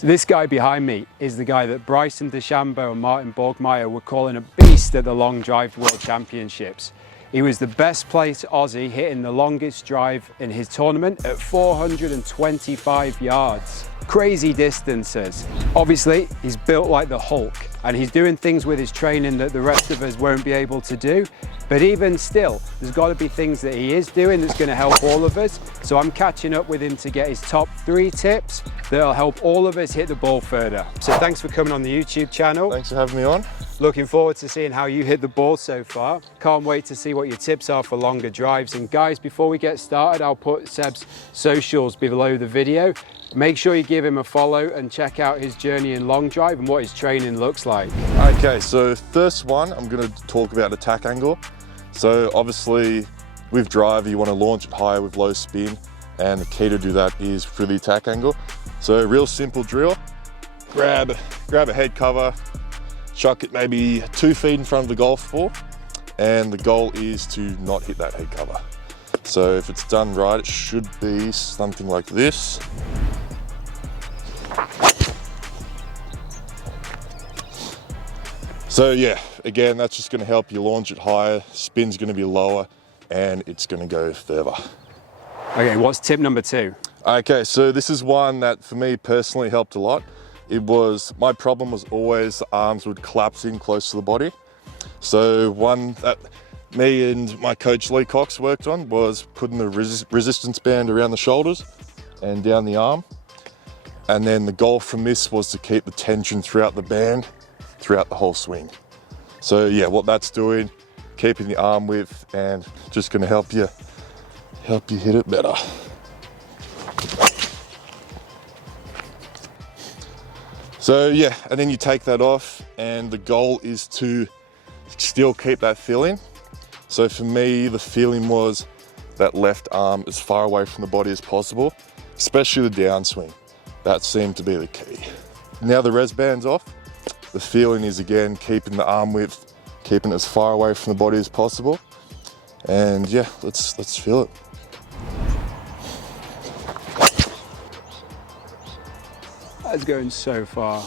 So this guy behind me is the guy that Bryson, DeChambeau and Martin Borgmeier were calling a beast at the Long Drive World Championships. He was the best placed Aussie, hitting the longest drive in his tournament at 425 yards. Crazy distances. Obviously, he's built like the Hulk and he's doing things with his training that the rest of us won't be able to do. But even still, there's got to be things that he is doing that's going to help all of us. So I'm catching up with him to get his top 3 tips that'll help all of us hit the ball further. So thanks for coming on the YouTube channel. Thanks for having me on. Looking forward to seeing how you hit the ball so far. Can't wait to see what your tips are for longer drives. And guys, before we get started, I'll put Seb's socials below the video. Make sure you give him a follow and check out his journey in long drive and what his training looks like. Okay, so first one, I'm going to talk about attack angle. So obviously with drive, you want to launch it higher with low spin, and the key to do that is through the attack angle. So real simple drill, grab a head cover, chuck it maybe 2 feet in front of the golf ball, and the goal is to not hit that head cover. So if it's done right, it should be something like this. So yeah, again, that's just going to help you launch it higher, spin's going to be lower, and it's going to go further. Okay, what's tip number 2? Okay, so this is one that for me personally helped a lot. My problem was always the arms would collapse in close to the body. So one that me and my coach Lee Cox worked on was putting the resistance band around the shoulders and down the arm. And then the goal from this was to keep the tension throughout the band, throughout the whole swing. So yeah, what that's doing, keeping the arm width and just gonna help you hit it better. So yeah, and then you take that off and the goal is to still keep that feeling. So for me, the feeling was that left arm as far away from the body as possible, especially the downswing. That seemed to be the key. Now the res band's off, the feeling is again keeping the arm width, keeping it as far away from the body as possible. And yeah, let's feel it. That's going so far.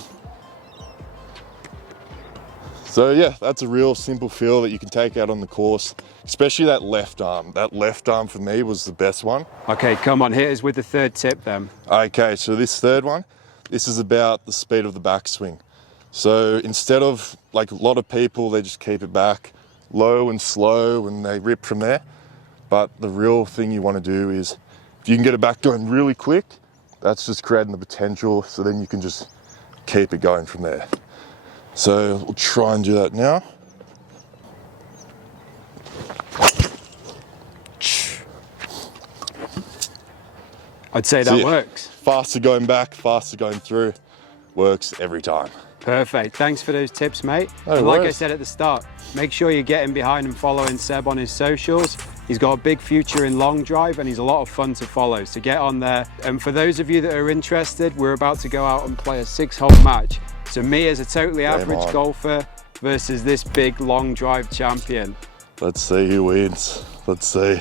So yeah, that's a real simple feel that you can take out on the course, especially that left arm. That left arm for me was the best one. Okay, come on, hit us with the 3rd tip then. Okay, so this 3rd one, this is about the speed of the backswing. So instead of, like a lot of people, they just keep it back low and slow and they rip from there. But the real thing you want to do is, if you can get it back going really quick, that's just creating the potential, so then you can just keep it going from there. So we'll try and do that now. I'd say that works. Faster going back, faster going through, works every time. Perfect, thanks for those tips, mate. No and like worries. I said at the start, make sure you're getting behind and following Seb on his socials. He's got a big future in long drive and he's a lot of fun to follow, so get on there. And for those of you that are interested, we're about to go out and play a 6-hole match. So me as a totally average golfer versus this big long drive champion. Let's see who wins. Let's see.